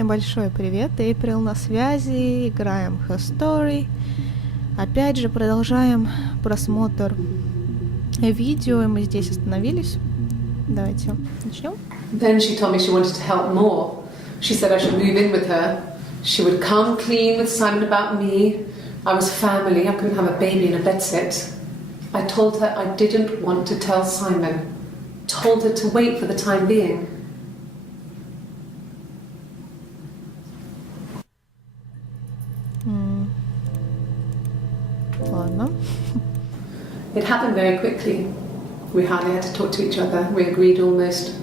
Всем большой привет, Эйприл на связи, играем Her Story. Опять же продолжаем просмотр видео, и мы здесь остановились. Давайте начнем. Then she told me she wanted to help more. She said I should move in with her. She would come clean with Simon about me. I was family, I couldn't have a baby in a bedsit. I told her I didn't want to tell Simon. Told her to wait for the time being. Ладно. It happened very quickly. We hardly had to talk to each other. We agreed almost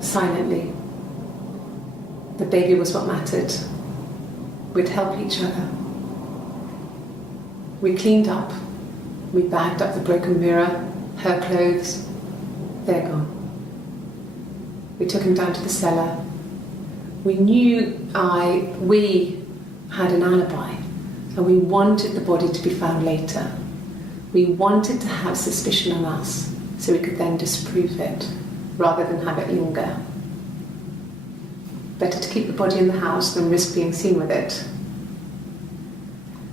silently. The baby was what mattered. We'd help each other. We cleaned up. We bagged up the broken mirror, her clothes. They're gone. We took him down to the cellar. We knew we had an alibi, and we wanted the body to be found later. We wanted to have suspicion on us, so we could then disprove it, rather than have it linger. Better to keep the body in the house than risk being seen with it.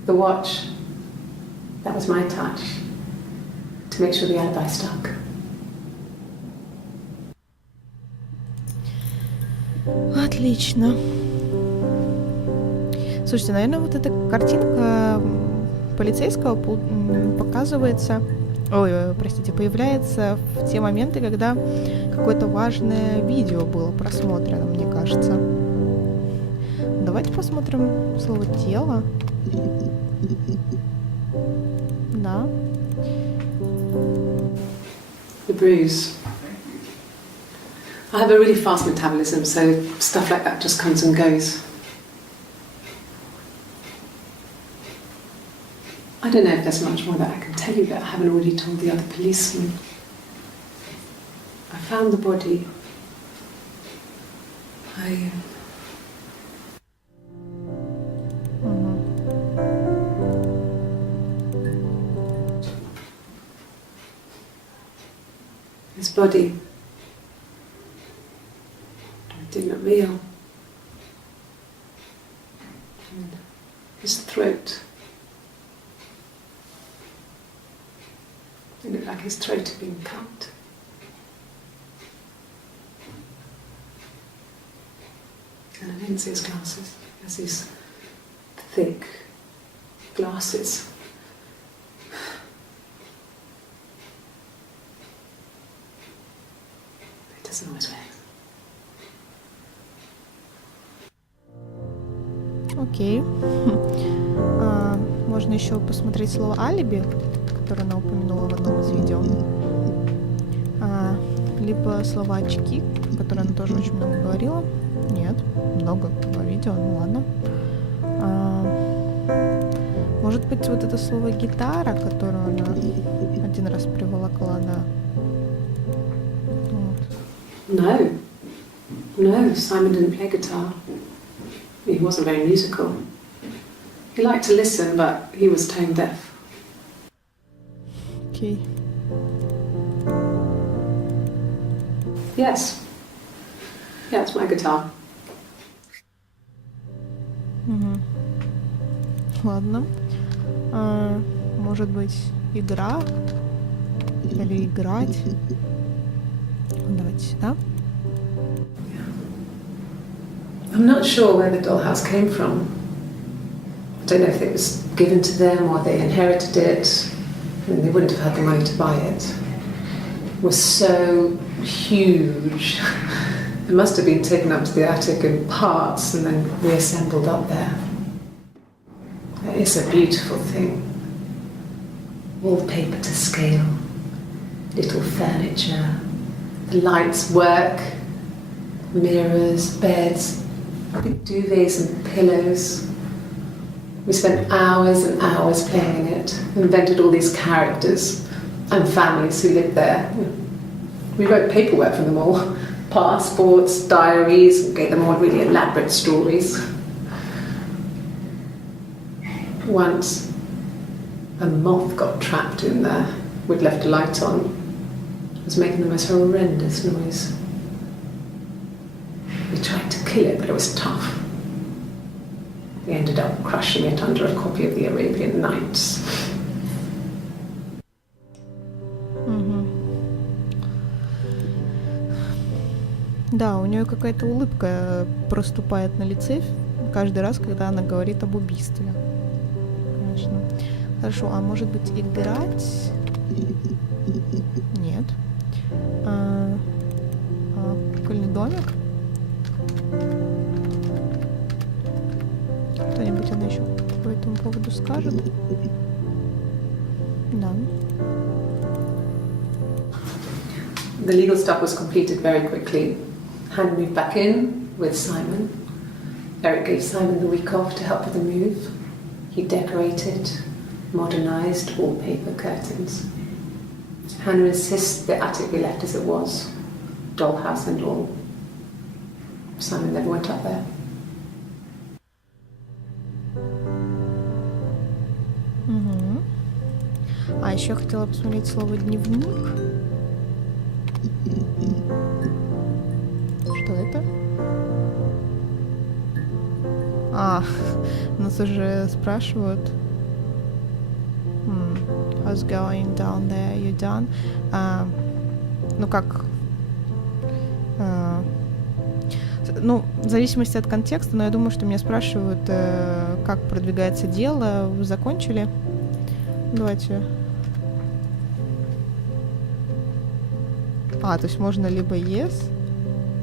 The watch, that was my touch, to make sure the alibi stuck. Отлично. Слушайте, наверное, вот эта картинка полицейского показывается, появляется в те моменты, когда какое-то важное видео было просмотрено, мне кажется. Давайте посмотрим слово «тело». Да. The bruise. I have a really fast metabolism, so stuff like that just comes and goes. I don't know if there's much more that I can tell you that I haven't already told the other policemen. I found the body. His body. It didn't look real. And his throat. It looked like his throat had been cut. And I didn't see his glasses. He has these thick glasses. He doesn't always wear them. Окей. Можно еще посмотреть слово «алиби», которое она упомянула в одном из видео. Либо слова «очки», о которых она тоже очень много говорила. Нет, много по видео, ну ладно. Может быть, вот это слово «гитара», которое она один раз приволокла, да. Вот. No, Simon didn't play guitar. He wasn't very musical. He liked to listen, but he was tone deaf. Окей. Yes. Yeah, it's my guitar. Ладно. Может быть, игра? Или играть? Давайте сюда. I'm not sure where the dollhouse came from. I don't know if it was given to them or they inherited it. I mean, they wouldn't have had the money to buy it. It was so huge. It must have been taken up to the attic in parts and then reassembled up there. It's a beautiful thing. Wallpaper to scale, little furniture, the lights work, mirrors, beds, big duvets and pillows. We spent hours and hours playing in it, invented all these characters and families who lived there. We wrote paperwork for them all, passports, diaries, and gave them all really elaborate stories. Once, a moth got trapped in there. We'd left a light on. It was making the most horrendous noise. We tried to kill it, but it was tough. We ended up crushing it under a copy of the Arabian Nights. Да, у нее какая-то улыбка проступает на лице каждый раз, когда она говорит об убийстве. Конечно. Хорошо, а может быть играть? Нет. Кукольный домик? Кто-нибудь она еще по этому поводу скажет? Да. The legal stuff was completed very quickly. Hannah moved back in with Simon. Eric gave Simon the week off to help with the move. He decorated, modernised wallpaper curtains. Hannah insists the attic be left as it was, dollhouse and all. Simon never went up there. А еще хотела посмотреть слово «дневник». Что это? Нас уже спрашивают. How's going down there? You done? Ну как? Ну, в зависимости от контекста, но я думаю, что меня спрашивают, как продвигается дело, вы закончили? Давайте. То есть можно либо yes.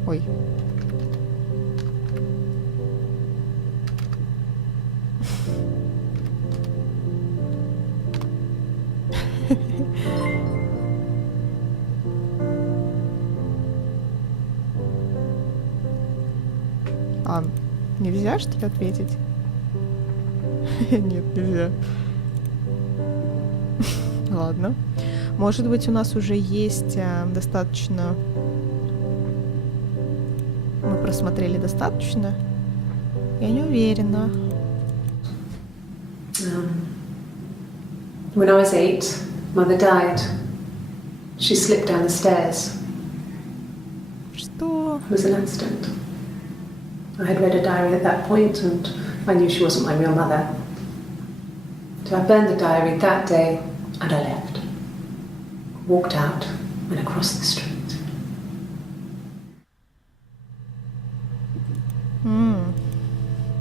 Ой. Нельзя, что ли, ответить? Нет, нельзя. Ладно. Может быть, у нас уже есть достаточно... Мы просмотрели достаточно? Я не уверена. When I was 8, mother died. She slipped down the stairs. Что? It was an accident. I had read a diary at that point and I knew she wasn't my real mother. So I burned the diary that day and I left. Walked out and across the street.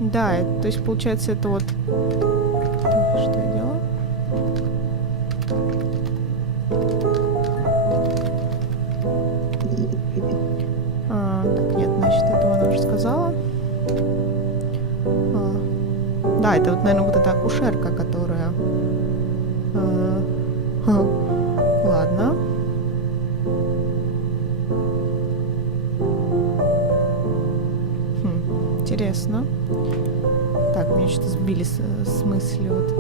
Да, то есть получается это вот... Что я делаю? Так, нет, значит, этого она уже сказала. Да, это вот, наверное, вот эта акушерка, которая... Ладно. Интересно. Так, меня что-то сбили с мысли вот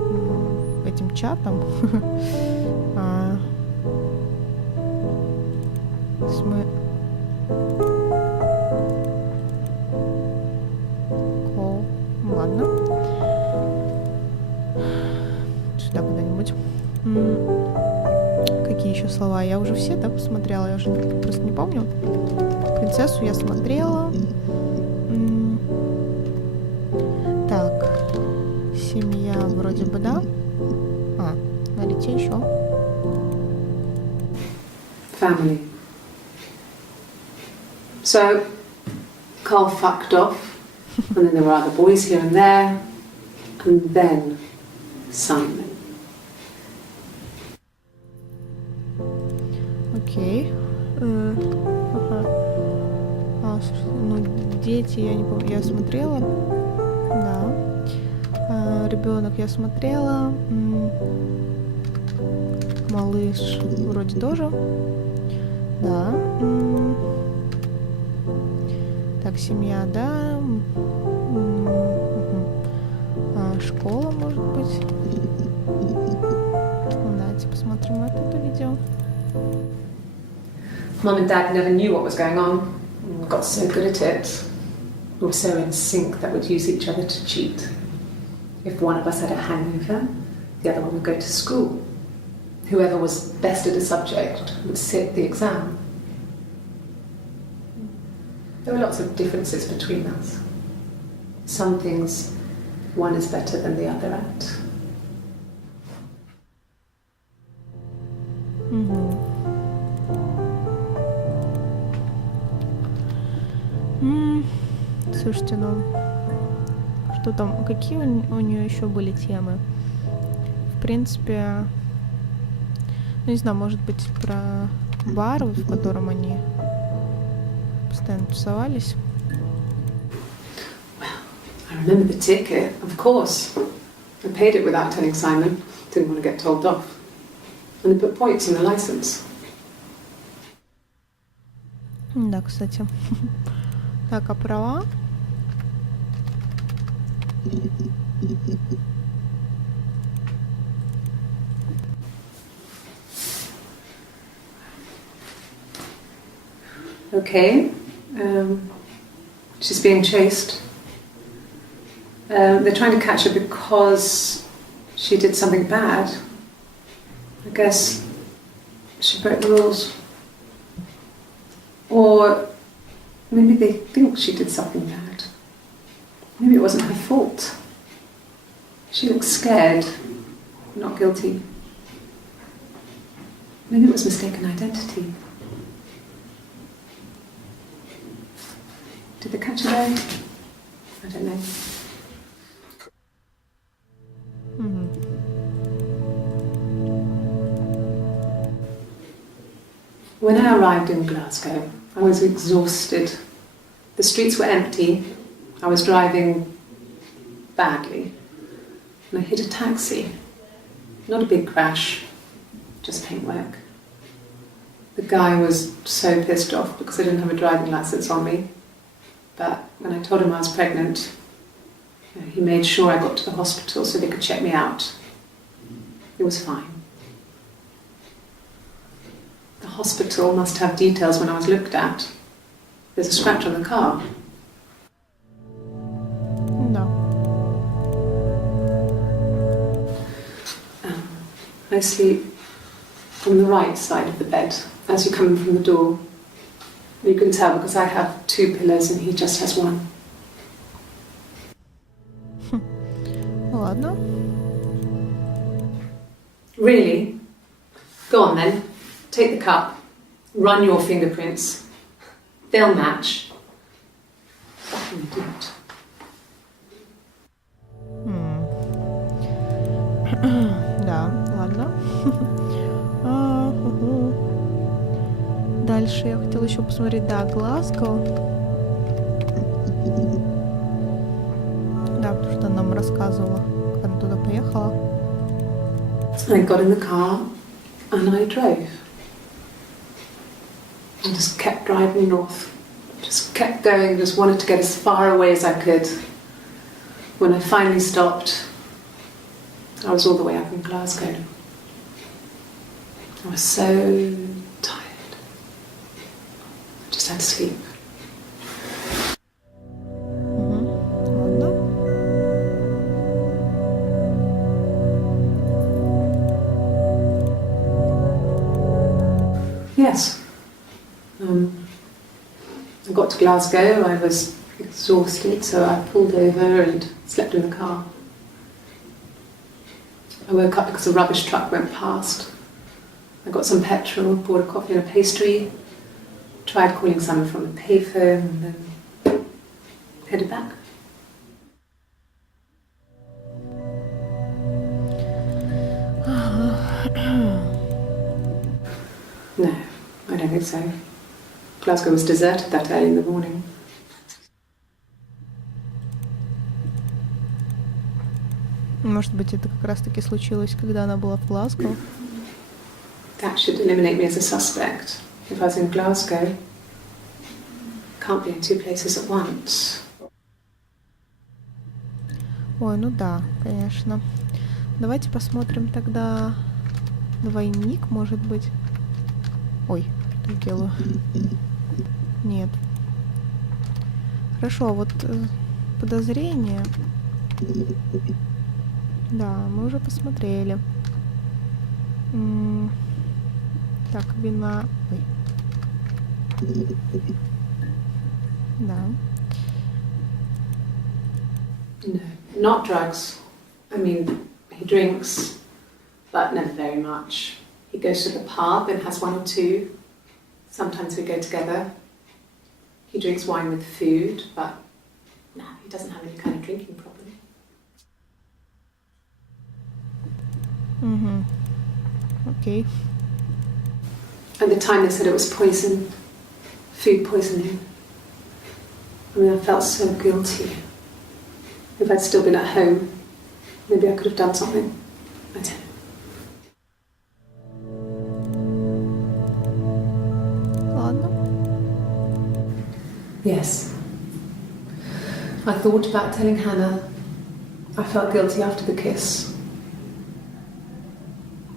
этим чатом. Ладно. Сюда куда-нибудь. Какие еще слова? Я уже все, да, посмотрела? Я уже просто не помню. Принцессу я смотрела. Так. Семья вроде бы, да? Смотрите еще. Family. So, Carl fucked off, and then there were other boys here and there, and then Simon. Окей. Ну, дети, я не помню, я смотрела. Да. Ребенок я смотрела. Малыш вроде тоже. Да. Так, семья, да. Школа, может быть. Давайте посмотрим вот это видео. Mum and Dad never knew what was going on. Got so good at it. We were so in sync that we'd use each other to cheat. If one of us had a hangover, the other one would go to school. Whoever was best at a subject would sit the exam. There were lots of differences between us. Some things one is better than the other at. Слушайте, ну что там, какие у нее еще были темы? В принципе, ну не знаю, может быть про бар, в котором они постоянно тусовались. I remember the ticket, of course. I paid it without telling Simon. Didn't want to get told off. And they put points on the license. Да, кстати. Так, а права? Okay. She's being chased. They're trying to catch her because she did something bad. I guess she broke the rules. Or maybe they think she did something bad. Maybe it wasn't her fault. She looks scared, not guilty. Maybe it was mistaken identity. Did they catch her there? I don't know. When I arrived in Glasgow, I was exhausted. The streets were empty. I was driving badly. And I hit a taxi. Not a big crash, just paintwork. The guy was so pissed off because I didn't have a driving license on me. But when I told him I was pregnant, he made sure I got to the hospital so they could check me out. It was fine. The hospital must have details when I was looked at. There's a scratch on the car. No. I sleep on the right side of the bed as you come in from the door. You can tell because I have 2 pillows and he just has 1. Ладно. Really? Go on then. Take the cup. Run your fingerprints. They'll match. Fucking idiot. Да, ладно. Дальше я хотела еще посмотреть, да, Глазго. Да, потому что она нам рассказывала, как она туда поехала. I got in the car and I drove. I just kept driving north. Just kept going, just wanted to get as far away as I could. When I finally stopped, I was all the way up in Glasgow. I was so tired. I just had to sleep. Ладно. Yes. I got to Glasgow, I was exhausted, so I pulled over and slept in the car. I woke up because a rubbish truck went past. I got some petrol, bought a coffee and a pastry, tried calling someone from the payphone, and then headed back. No, I don't think so. Glasgow was deserted that early in the morning. Может быть, это как раз-таки случилось, когда она была в Глазго. That should eliminate me as a suspect. If I was in Glasgow, can't be in 2 places at once. Ой, ну да, конечно. Давайте посмотрим тогда двойник, может быть. Ой, что я делаю? Нет. Хорошо, вот подозрение. Да, мы уже посмотрели. Так, вина... Ой. Да. No. Not drugs. I mean, he drinks, but never very much. He goes to the pub and has one or two. Sometimes we go together. He drinks wine with food, but no, he doesn't have any kind of drinking problem. Okay. At the time they said it was poison, food poisoning. I mean, I felt so guilty. If I'd still been at home, maybe I could have done something. I don't know. Ладно. Yes. I thought about telling Hannah. I felt guilty after the kiss.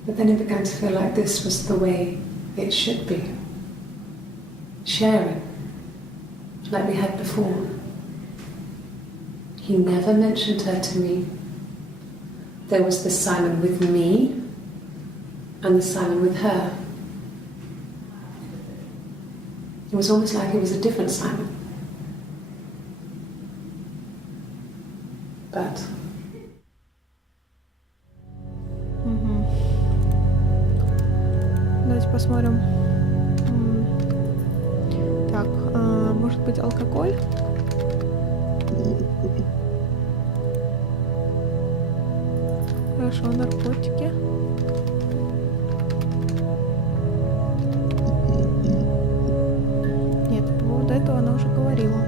But then it began to feel like this was the way it should be. Sharing, like we had before. He never mentioned her to me. There was the Simon with me and the Simon with her. It was almost like it was a different Simon. But Давайте посмотрим. Так, может быть, алкоголь? Хорошо, наркотики. Нет, по поводу этого она уже говорила.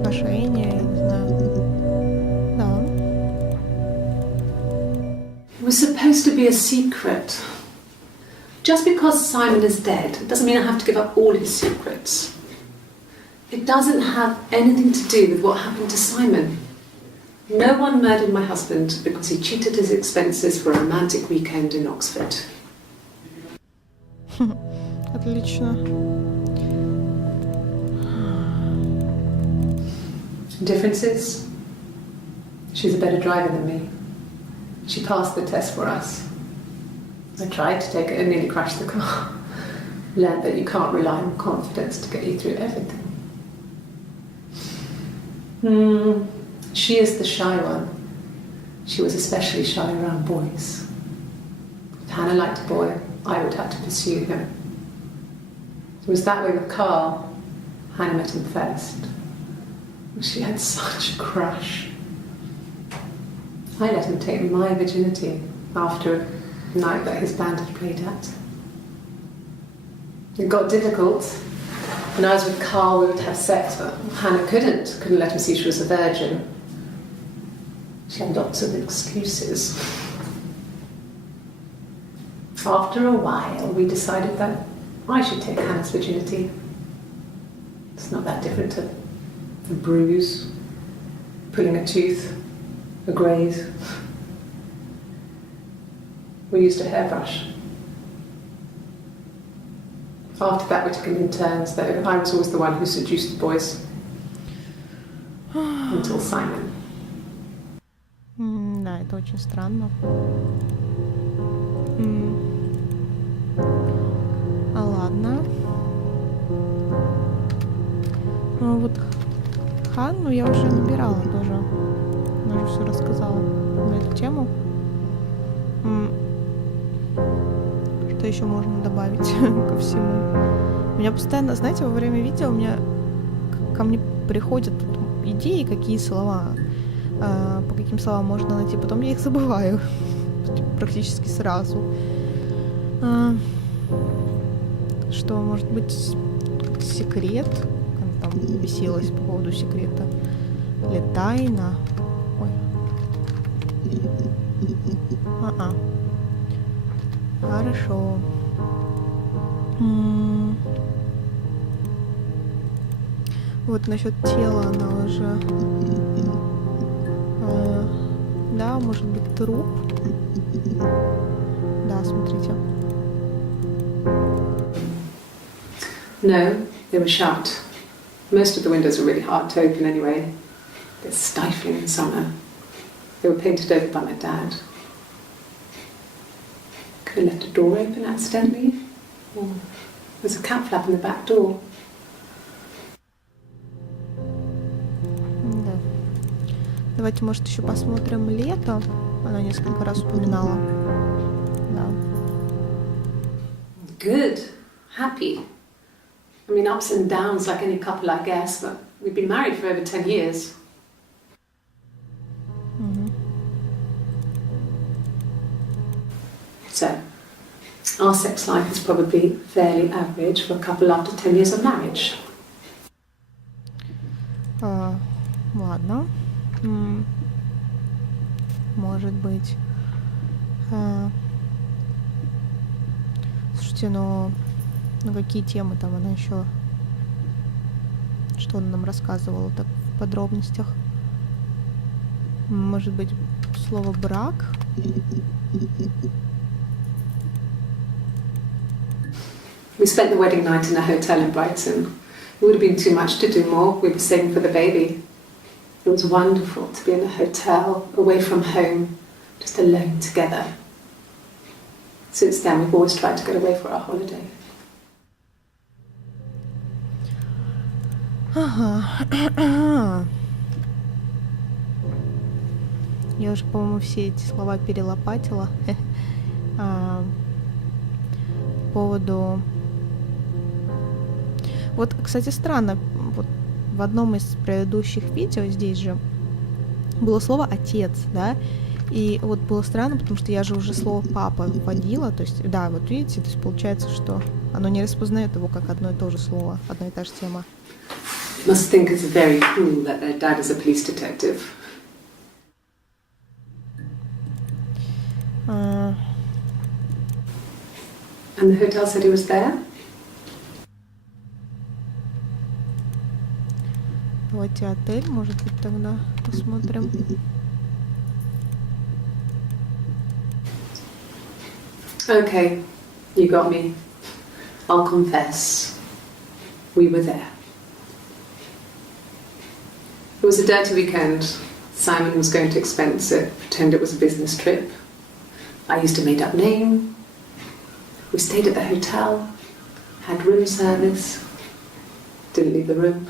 Отношения, я не знаю. Да. it was supposed to be a secret. Just because Simon is dead doesn't mean I have to give up all his secrets. It doesn't have anything to do with what happened to Simon. No one murdered my husband because he cheated his expenses for a romantic weekend in Oxford. Отлично. Difference is, she's a better driver than me. She passed the test for us. I tried to take it and nearly crashed the car. Learned that you can't rely on confidence to get you through everything. She is the shy one. She was especially shy around boys. If Hannah liked a boy, I would have to pursue him. It was that way with Carl. Hannah met him first. She had such a crush. I let him take my virginity after a night that his band had played at. It got difficult. When I was with Carl, we would have sex, but Hannah couldn't let him see she was a virgin. She had lots of excuses. After a while, we decided that I should take Hannah's virginity. It's not that different to a bruise, pulling a tooth, a graze. We used a hairbrush. After that, we took it in turns, though. I was always the one who seduced the boys. Until Simon. Да, это очень странно. Ладно. Ну вот Ханну я уже набирала тоже. Она же все рассказала на эту тему. Что еще можно добавить ко всему? У меня постоянно, знаете, во время видео ко мне приходят идеи, какие слова, по каким словам можно найти, потом я их забываю практически сразу. Что, может быть, секрет? Она там бесилась по поводу секрета. Или тайна? Ой. Хорошо. Вот насчет тела она уже... да, может быть, труп. Да, смотрите. No, they were shut. Most of the windows were really hard to open anyway. They're stifling in summer. They were painted over by my dad. Could have left a door open accidentally. Or there's a cat flap in the back door. Давайте, может, еще посмотрим «Лето». Она несколько раз упоминала. Да. Good. Happy. I mean, ups and downs like any couple, I guess, but we've been married for over 10 years. So, our sex life is probably fairly average for a couple after 10 years of marriage. Ладно. Может быть. Слушайте, ну какие темы там она еще? Что она нам рассказывала так в подробностях? Может быть, слово брак? We spent the wedding night in a hotel in Brighton. It would have been too much to do more. We were saving for the baby. It was wonderful to be in a hotel, away from home, just alone together. Since then, we've always tried to get away for our holiday. Ага. Я уже, по-моему, все эти слова перелопатила. По поводу... Вот, кстати, странно, вот в одном из предыдущих видео здесь же было слово «отец», да, и вот было странно, потому что я же уже слово «папа» вводила, то есть, да, вот видите, то есть получается, что оно не распознает его как одно и то же слово, одна и та же тема. Must think it's very cool that their dad is a police detective. And the hotel said he was there? Давайте отель, может быть, тогда посмотрим. Okay, you got me. I'll confess. We were there. It was a dirty weekend. Simon was going to expense it, pretend it was a business trip. I used a made-up name. We stayed at the hotel, had room service, didn't leave the room,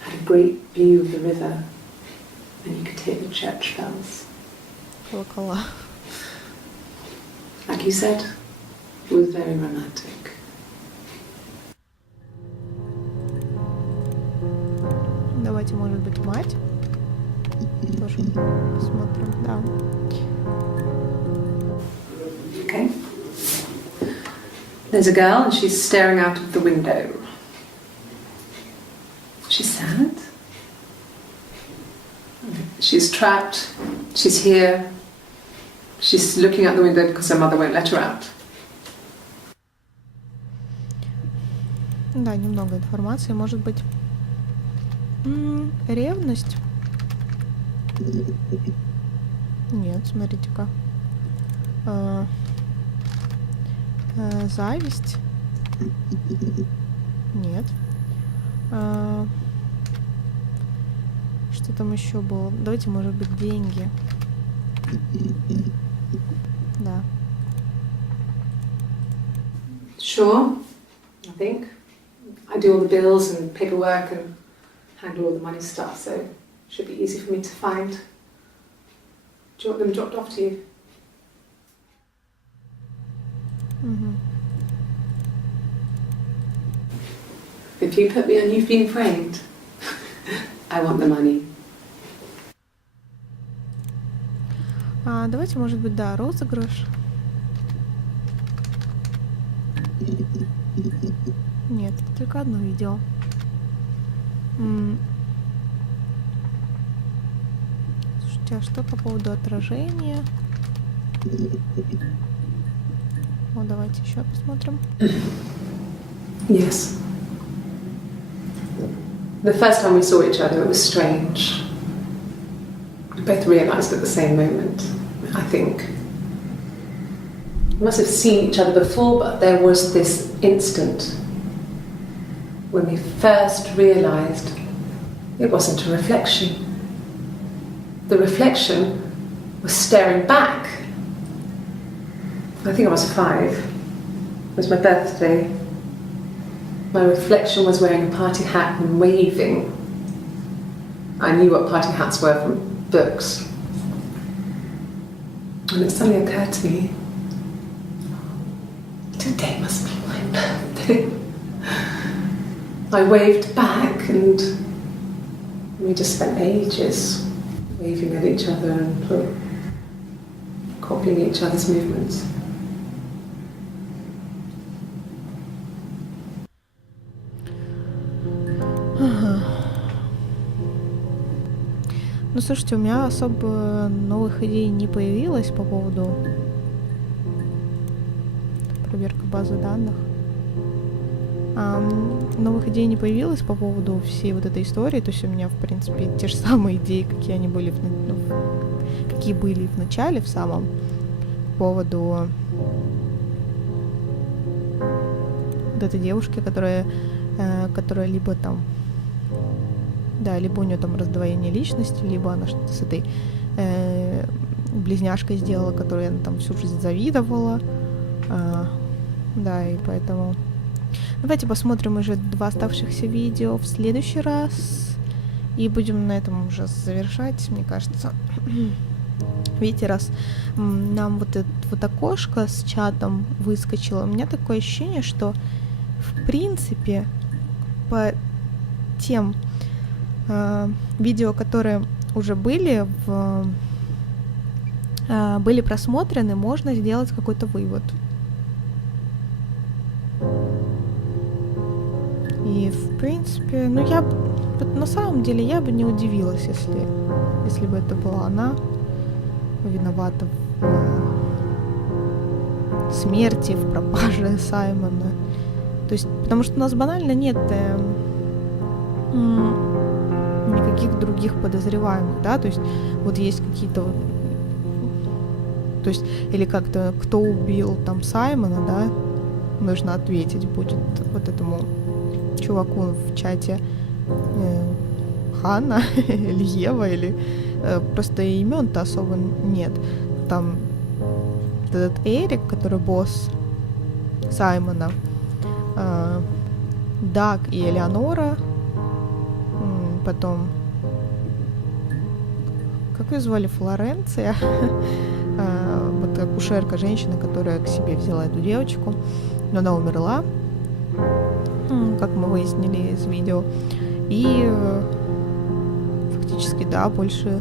had a great view of the river, and you could hear the church bells. Колокола. Like you said, it was very romantic. Давайте, может быть, мать. Тоже посмотрим, да. Okay. There's a girl and she's staring out of the window. She's sad. She's trapped. She's here. She's looking out the window because her mother won't let her out. Да, немного информации, может быть. Ревность? Нет, смотрите-ка. Зависть? Нет. Что там еще было? Давайте, может быть, деньги. Да. Sure, I think. I do all the bills and paperwork and handle all the money stuff, so it should be easy for me to find. Do you want them dropped off to you? If you put me on You've Been Framed, I want the money. Давайте, может быть, да, розыгрыш. Нет, это только одно видео. Слушайте, а что по поводу отражения? О, давайте еще посмотрим. Yes. The first time we saw each other, it was strange. We both realised at the same moment, I think. We must have seen each other before, but there was this instant when we first realised it wasn't a reflection. The reflection was staring back. I think I was 5. It was my birthday. My reflection was wearing a party hat and waving. I knew what party hats were from books. And it suddenly occurred to me, today must be my birthday. I waved back and we just spent ages waving at each other and copying each other's movements. Ну, слушайте, у меня особо новых идей не появилось по поводу проверка базы данных. Новых идей не появилось по поводу всей вот этой истории. То есть у меня, в принципе, те же самые идеи, какие они были какие были в начале, в самом, по поводу вот этой девушки, которая либо там, да, либо у нее там раздвоение личности, либо она что-то с этой близняшкой сделала, которой она там всю жизнь завидовала. Да, и поэтому... Давайте посмотрим уже 2 оставшихся видео в следующий раз. И будем на этом уже завершать, мне кажется. Видите, раз нам вот это вот окошко с чатом выскочило, у меня такое ощущение, что в принципе по тем видео, которые уже были были просмотрены, можно сделать какой-то вывод. И в принципе, ну на самом деле я бы не удивилась, если бы это была она виновата в смерти, в пропаже Саймона. То есть, потому что у нас банально нет никаких других подозреваемых, да, то есть вот есть какие-то, то есть, или как-то кто убил там Саймона, да, нужно ответить будет вот этому чуваку в чате Ханна или Ева, или просто имен-то особо нет. Там этот Эрик, который босс Саймона, Даг и Элеонора, потом, как ее звали, Флоренция, вот акушерка, женщина, которая к себе взяла эту девочку, но она умерла, как мы выяснили из видео. И фактически, да, больше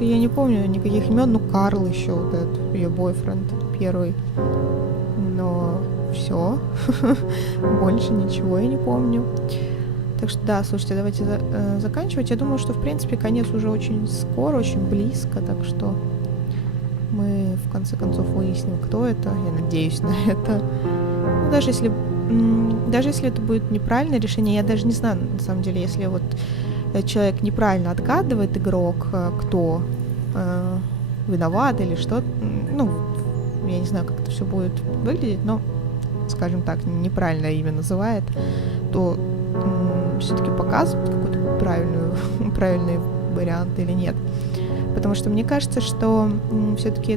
я не помню никаких имен. Ну, Карл еще, вот этот ее бойфренд первый. Но все. Больше ничего я не помню. Так что да, слушайте, давайте заканчивать. Я думаю, что в принципе конец уже очень скоро, очень близко, так что мы в конце концов выясним, кто это. Я надеюсь на это. Ну, даже если это будет неправильное решение, я даже не знаю, на самом деле, если вот человек неправильно отгадывает, игрок, кто виноват или что, ну, я не знаю, как это все будет выглядеть, но, скажем так, неправильное имя называет, то все-таки показывают какой-то правильный вариант или нет. Потому что мне кажется, что все-таки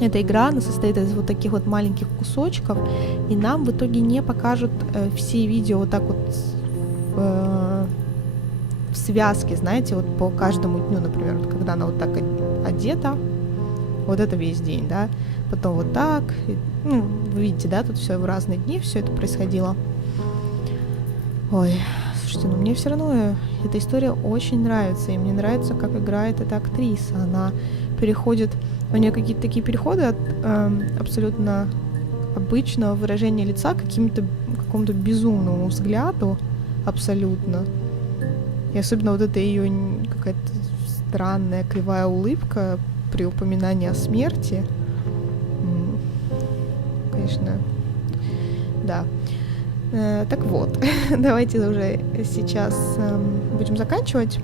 эта игра, она состоит из вот таких вот маленьких кусочков, и нам в итоге не покажут все видео вот так вот в связке, знаете, вот по каждому дню, например, вот когда она вот так одета, вот это весь день, да, потом вот так, ну, вы видите, да, тут все в разные дни все это происходило. Ой, слушайте, ну мне все равно эта история очень нравится, и мне нравится, как играет эта актриса, она переходит, у нее какие-то такие переходы от абсолютно обычного выражения лица к какому-то безумному взгляду, абсолютно. И особенно вот эта ее какая-то странная кривая улыбка при упоминании о смерти. Конечно, да. Так вот, давайте уже сейчас будем заканчивать.